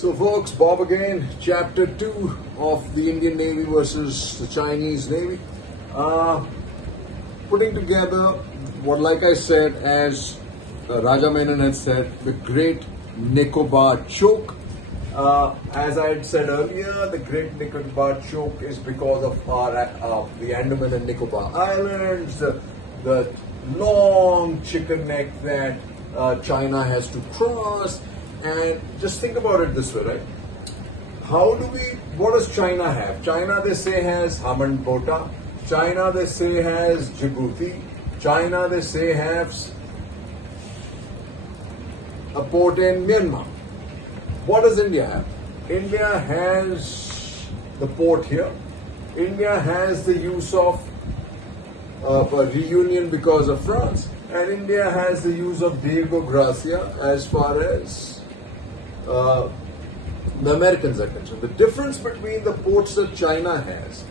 So folks, Bob again, chapter 2 of the Indian Navy versus the Chinese Navy. Putting together what, like I said, as Raja Menon had said, the Great Nicobar Choke. As I had said earlier, the Great Nicobar Choke is because of the Andaman and Nicobar Islands, the long chicken neck that China has to cross. And just think about it this way, right? What does China have? China, they say, has Hambantota. China, they say, has Djibouti. China, they say, has a port in Myanmar. What does India have? India has the port here. India has the use of a reunion because of France. And India has the use of Diego Garcia as far as the Americans are concerned. The difference between the ports that China has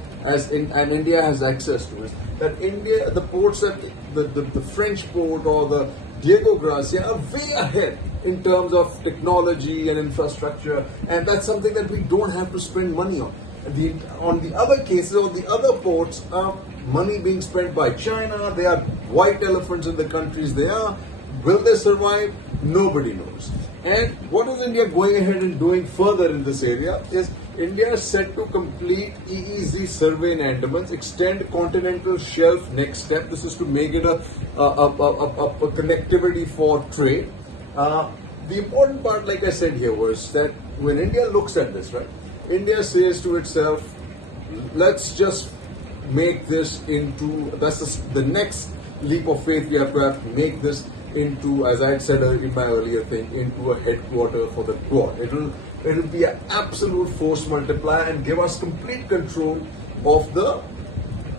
and India has access to is that the ports that the French port or the Diego Garcia are way ahead in terms of technology and infrastructure, and that's something that we don't have to spend money on. On the other cases, or the other ports, are money being spent by China. They are white elephants in the countries they are. Will they survive? Nobody knows. And what is India going ahead and doing further in this area is India is set to complete EEZ survey in Andamans, extend continental shelf next step. This is to make it a connectivity for trade. The important part, like I said here, was that when India looks at this, right, India says to itself, let's just make this into, the next leap of faith we have to make this into, as I had said in my earlier thing, into a headquarter for the Quad. It'll be an absolute force multiplier and give us complete control of the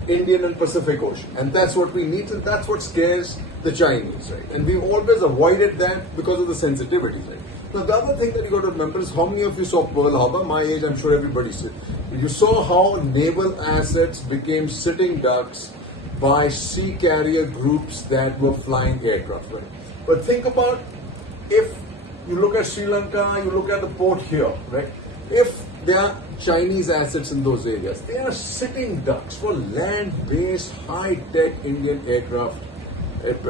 Indian and Pacific Ocean. And that's what we need, and that's what scares the Chinese, right? And we've always avoided that because of the sensitivities, right? Now, the other thing that you got to remember is how many of you saw Pearl Harbor? My age, I'm sure everybody did. You saw how naval assets became sitting ducks by sea carrier groups that were flying aircraft, right? But think about, if you look at Sri Lanka, you look at the port here, right? If there are Chinese assets in those areas, they are sitting ducks for land-based, high-tech Indian aircraft, right?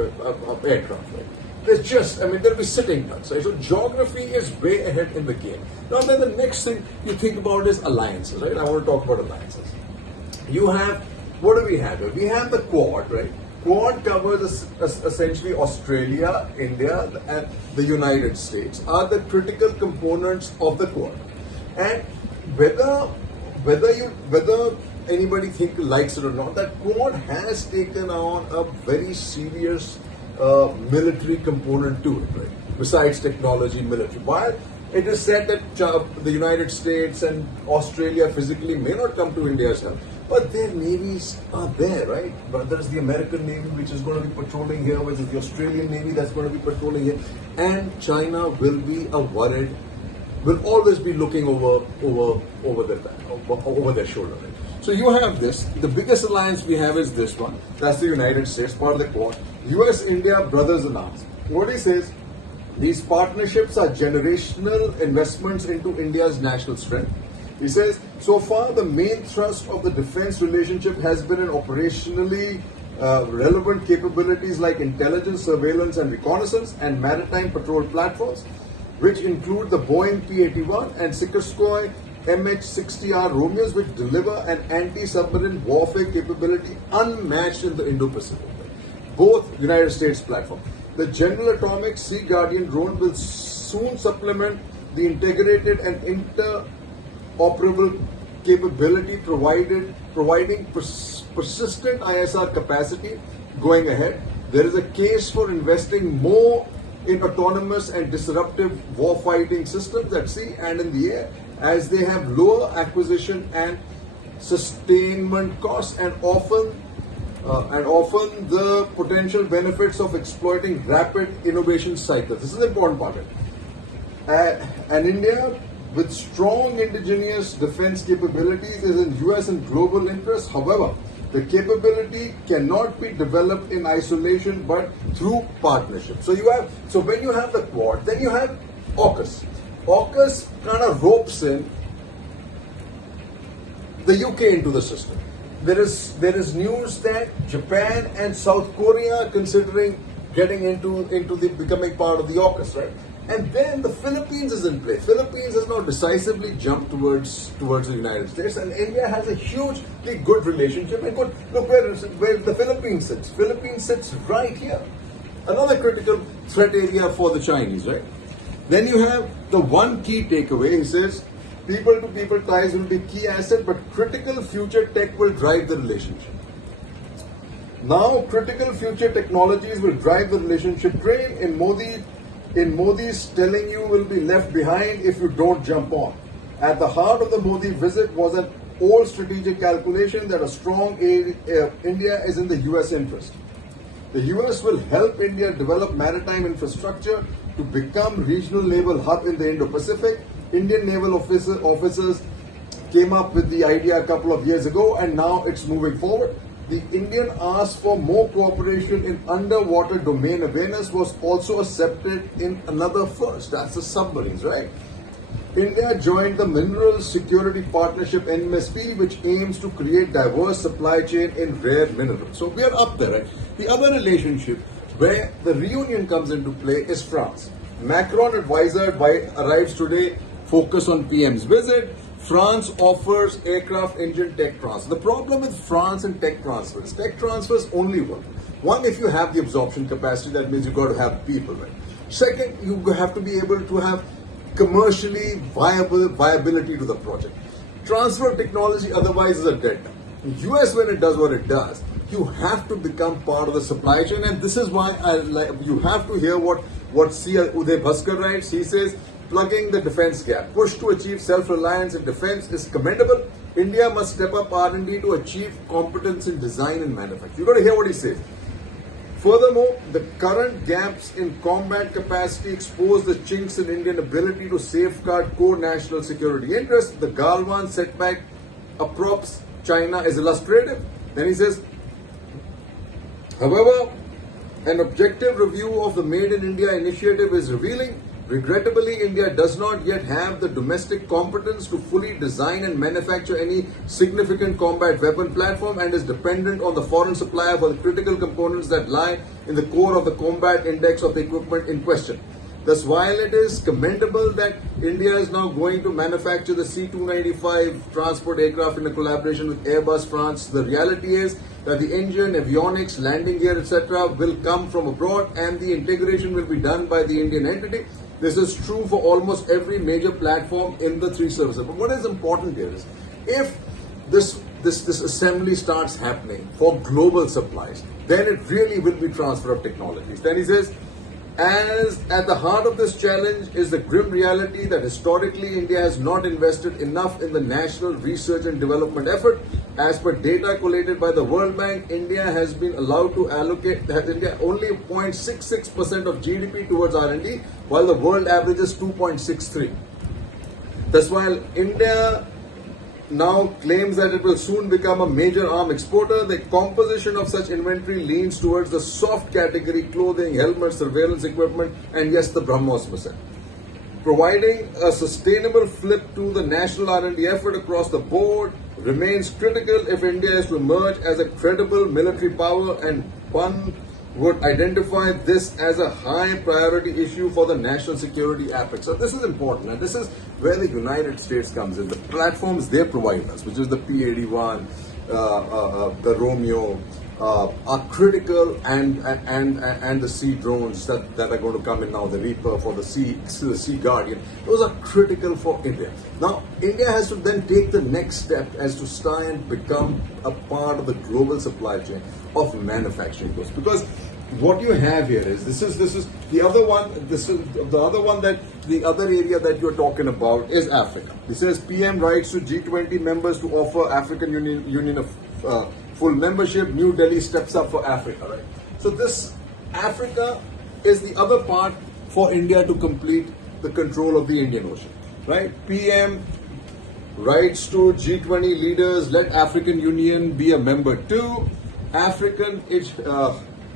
They'll be sitting ducks, right? So geography is way ahead in the game. Now then, the next thing you think about is alliances, right? I want to talk about alliances. What do we have here? We have the Quad, right? Quad covers essentially Australia, India, and the United States are the critical components of the Quad. And whether anybody likes it or not, that Quad has taken on a very serious military component to it, right? Besides technology, military. While it is said that the United States and Australia physically may not come to India's help, but their navies are there, right? But there's the American Navy, which is going to be patrolling here, which is the Australian Navy that's going to be patrolling here, and China will always be looking over their shoulder. Right? So you have this. The biggest alliance we have is this one. That's the United States, part of the Quad. US, India, brothers in arms. What he says, these partnerships are generational investments into India's national strength. He says, so far the main thrust of the defense relationship has been in operationally relevant capabilities like intelligence, surveillance and reconnaissance and maritime patrol platforms, which include the Boeing P-81 and Sikorsky MH-60R Romeos, which deliver an anti-submarine warfare capability unmatched in the Indo-Pacific. Both United States platforms. The General Atomics Sea Guardian drone will soon supplement the integrated and interoperable capability providing persistent ISR capacity going ahead. There is a case for investing more in autonomous and disruptive warfighting systems at sea and in the air, as they have lower acquisition and sustainment costs and often the potential benefits of exploiting rapid innovation cycles. This is the important part. And India, with strong indigenous defense capabilities, is in US and global interest. However, the capability cannot be developed in isolation but through partnership. So when you have the Quad, then you have AUKUS. AUKUS kind of ropes in the UK into the system. There is news that Japan and South Korea are considering getting into the becoming part of the AUKUS, right? And then the Philippines is in play. Philippines has now decisively jumped towards the United States, and India has a hugely good relationship. And good, look where the Philippines sits. Philippines sits right here. Another critical threat area for the Chinese, right? Then you have the one key takeaway. He says people-to-people ties will be key asset, but critical future tech will drive the relationship. Now, critical future technologies will drive the relationship train. In Modi's telling you will be left behind if you don't jump on. At the heart of the Modi visit was an old strategic calculation that a strong India is in the US interest. The US will help India develop maritime infrastructure to become regional naval hub in the Indo-Pacific. Indian naval officers came up with the idea a couple of years ago, and now it's moving forward. The Indian ask for more cooperation in underwater domain awareness was also accepted in another first. That's the submarines, right? India joined the Minerals Security Partnership (MSP), which aims to create diverse supply chain in rare minerals. So we are up there, right? The other relationship where the reunion comes into play is France. Macron advisor arrives today, focus on PM's visit. France offers aircraft engine tech transfer. The problem with France and tech transfers only work. One, if you have the absorption capacity, that means you've got to have people, right? Second, you have to be able to have commercially viability to the project. Transfer of technology otherwise is a dead end. US, when it does what it does, you have to become part of the supply chain, and this is why you have to hear what CL Uday Bhaskar writes. He says, plugging the defense gap. Push to achieve self-reliance in defense is commendable. India must step up R&D to achieve competence in design and manufacturing. You've got to hear what he says. Furthermore, the current gaps in combat capacity expose the chinks in Indian ability to safeguard core national security interests. The Galwan setback approps China is illustrative. Then he says, however, an objective review of the Made in India initiative is revealing. Regrettably, India does not yet have the domestic competence to fully design and manufacture any significant combat weapon platform and is dependent on the foreign supplier for the critical components that lie in the core of the combat index of the equipment in question. Thus, while it is commendable that India is now going to manufacture the C-295 transport aircraft in a collaboration with Airbus France, the reality is that the engine, avionics, landing gear, etc. will come from abroad and the integration will be done by the Indian entity. This is true for almost every major platform in the three services. But what is important here is, if this assembly starts happening for global supplies, then it really will be transfer of technologies. Then he says, as at the heart of this challenge is the grim reality that historically India has not invested enough in the national research and development effort. As per data collated by the World Bank, India has been allowed to allocate only 0.66% of GDP towards R&D, while the world average is 2.63. Thus, while India now claims that it will soon become a major arm exporter, the composition of such inventory leans towards the soft category: clothing, helmets, surveillance equipment, and yes, the BrahMos missile. Providing a sustainable flip to the national R&D effort across the board remains critical if India is to emerge as a credible military power, and one would identify this as a high priority issue for the national security aspect. So this is important, and this is where the United States comes in. The platforms they provide us, which is the P-81, the Romeo, are critical, and the sea drones that are going to come in now, the Reaper for the Sea Guardian, those are critical for India. Now, India has to then take the next step as to try and become a part of the global supply chain of manufacturing goods. Because what you have here is this is the other one. This is the other one, that the other area that you're talking about is Africa. It says PM writes to G20 members to offer African Union of full membership. New Delhi steps up for Africa, right? So this Africa is the other part for India to complete the control of the Indian Ocean, right? PM writes to G20 leaders, let African Union be a member too.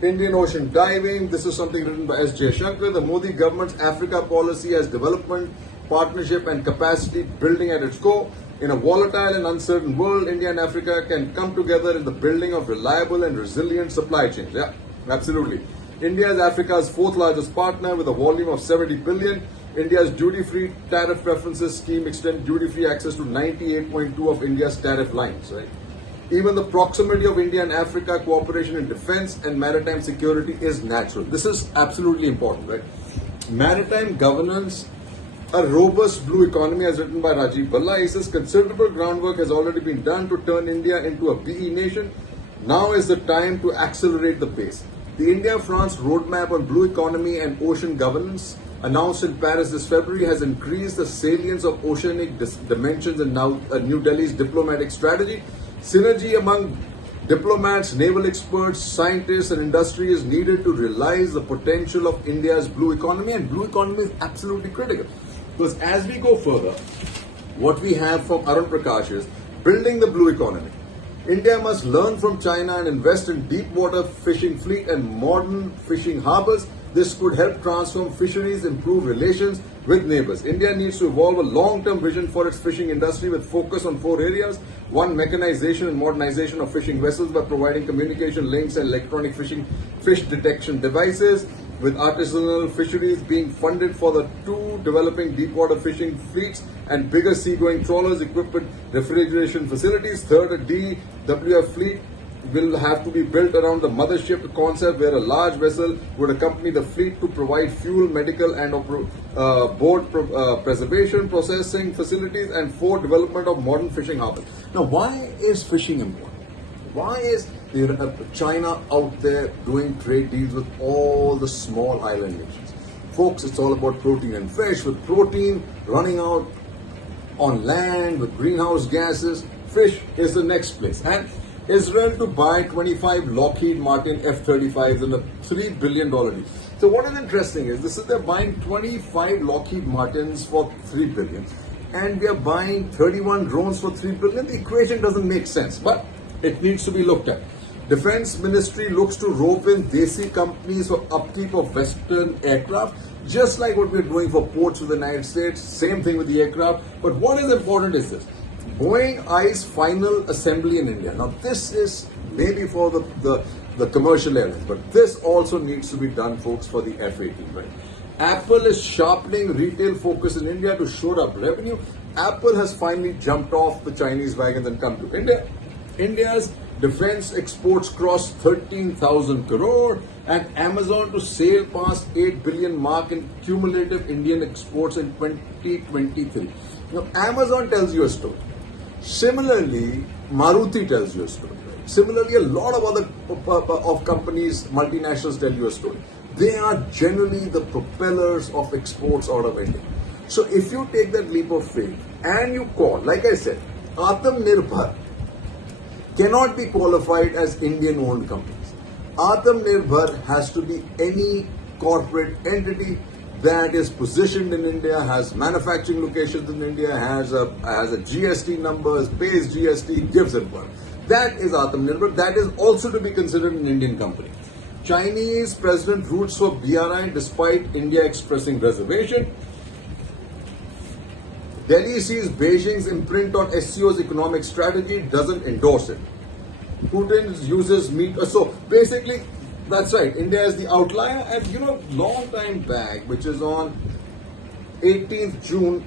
Indian Ocean diving. This is something written by S. Jaishankar. The Modi government's Africa policy has development partnership, and capacity building at its core. In a volatile and uncertain world, India and Africa can come together in the building of reliable and resilient supply chains. Yeah, absolutely. India is Africa's fourth largest partner with a volume of 70 billion. India's duty-free tariff preferences scheme extends duty-free access to 98.2 of India's tariff lines, right? Even the proximity of India and Africa cooperation in defense and maritime security is natural. This is absolutely important, right? Maritime governance, a robust blue economy, as written by Rajiv Bhalla. He says considerable groundwork has already been done to turn India into a BE nation. Now is the time to accelerate the pace. The India-France roadmap on blue economy and ocean governance, announced in Paris this February, has increased the salience of oceanic dimensions in now New Delhi's diplomatic strategy. Synergy among diplomats, naval experts, scientists, and industry is needed to realize the potential of India's blue economy, and blue economy is absolutely critical. Because as we go further, what we have from Arun Prakash is building the blue economy. India must learn from China and invest in deep water fishing fleet and modern fishing harbors. This could help transform fisheries, improve relations with neighbors. India needs to evolve a long-term vision for its fishing industry with focus on 4 areas. 1, mechanization and modernization of fishing vessels by providing communication links and electronic fish detection devices, with artisanal fisheries being funded for the 2 developing deep-water fishing fleets and bigger seagoing trawlers equipped with refrigeration facilities. 3rd, a DWF fleet will have to be built around the mothership concept, where a large vessel would accompany the fleet to provide fuel, medical, and board preservation processing facilities. And 4, development of modern fishing harbors. Now, why is fishing important? Why is China out there doing trade deals with all the small island nations? Folks, it's all about protein and fish. With protein running out on land, with greenhouse gases, fish is the next place. And Israel to buy 25 Lockheed Martin F-35s in a $3 billion deal. So what is interesting is they're buying 25 Lockheed Martins for $3 billion, and we are buying 31 drones for $3 billion. The equation doesn't make sense, but it needs to be looked at. Defense Ministry looks to rope in Desi companies for upkeep of Western aircraft, just like what we're doing for ports of the United States. Same thing with the aircraft. But what is important is this: Boeing eyes final assembly in India. Now, this is maybe for the commercial airlines, but this also needs to be done, folks, for the F-18, right? Apple is sharpening retail focus in India to shore up revenue. Apple has finally jumped off the Chinese wagon and come to India. India's defense exports crossed 13,000 crore, and Amazon to sail past 8 billion mark in cumulative Indian exports in 2023. Now, Amazon tells you a story. Similarly, Maruti tells you a story. Right? Similarly, a lot of other of companies, multinationals, tell you a story. They are generally the propellers of exports out of India. So if you take that leap of faith and you call, like I said, Atmanirbhar cannot be qualified as Indian-owned companies. Atmanirbhar has to be any corporate entity that is positioned in India, has manufacturing locations in India, has a GST numbers, pays GST, gives it work. That is Atmanirbhar. That is also to be considered an Indian company. Chinese president roots for BRI despite India expressing reservation. Delhi sees Beijing's imprint on SCO's economic strategy, doesn't endorse it. Putin uses meat. So basically, that's right. India is the outlier. And long time back, which is on 18th June,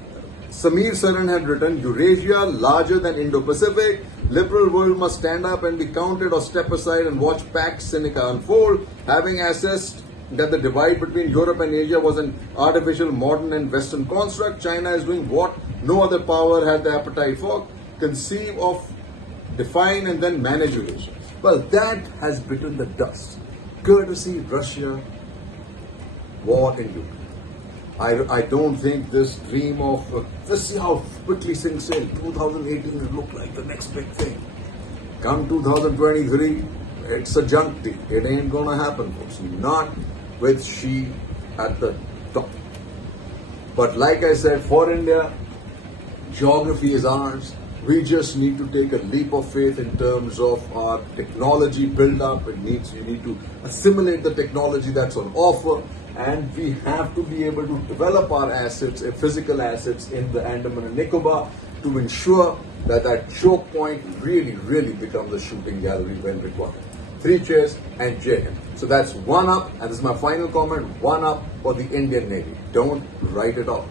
Samir Saran had written, Eurasia larger than Indo-Pacific. Liberal world must stand up and be counted or step aside and watch Pax Seneca unfold. Having assessed that the divide between Europe and Asia was an artificial, modern and Western construct, China is doing what no other power had the appetite for: conceive of, define and then manage relations. Well, that has bitten the dust. Courtesy Russia, war in Ukraine. I don't think this dream of, let's see how quickly things sail. 2018 will look like the next big thing. Come 2023, it's a junk deal. It ain't gonna happen, folks. Not with Xi at the top. But like I said, for India, geography is ours. We just need to take a leap of faith in terms of our technology build up. You need to assimilate the technology that's on offer and we have to be able to develop our assets, physical assets in the Andaman and Nicobar to ensure that that choke point really becomes a shooting gallery when required. 3 cheers and Jai Hind. So that's one up, and this is my final comment, one up for the Indian Navy. Don't write it off.